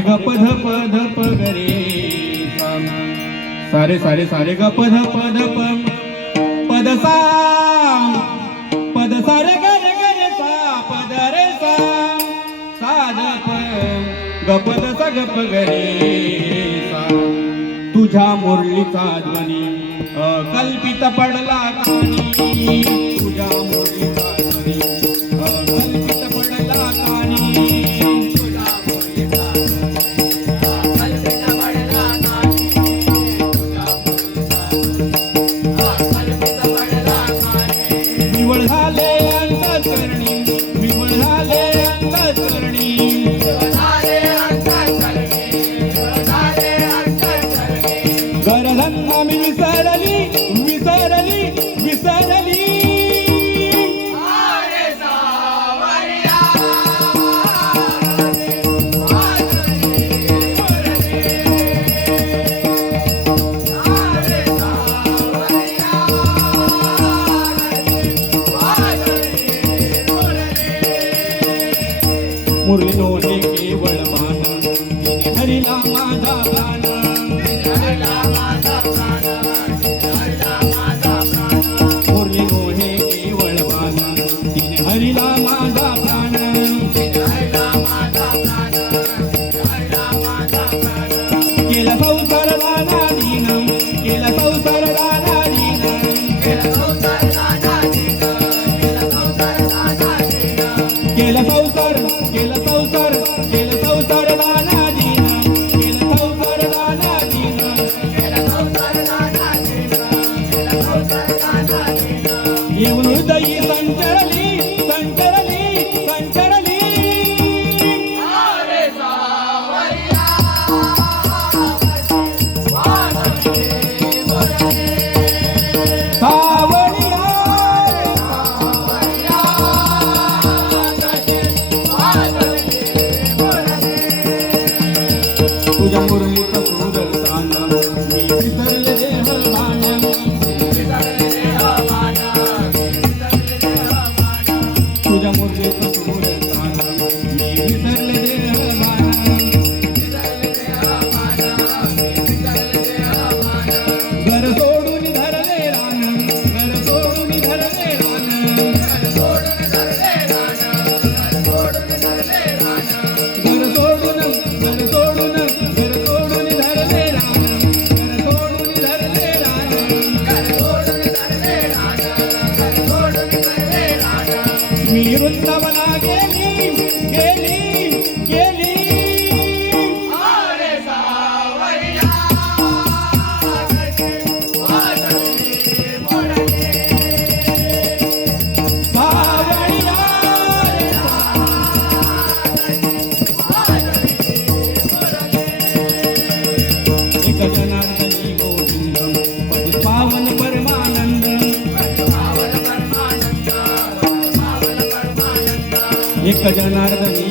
ग प ध गप धप धप गरे सा. सारे सारे सारे ग प ध प धप प पद सा पद सारे ग रे ग रे सा पद रे सा. सा ध प ग प ध धप ग प ग रे सा. तुझ्या मुरलीचा ध्वनी अकल्पित पडला कानी. तुझ्या मुरलीचा ध्वनी अकल्पित पडला कानी. मुरलो हे केवळ मान हरिला माझा Thank you. एक जनार्दनी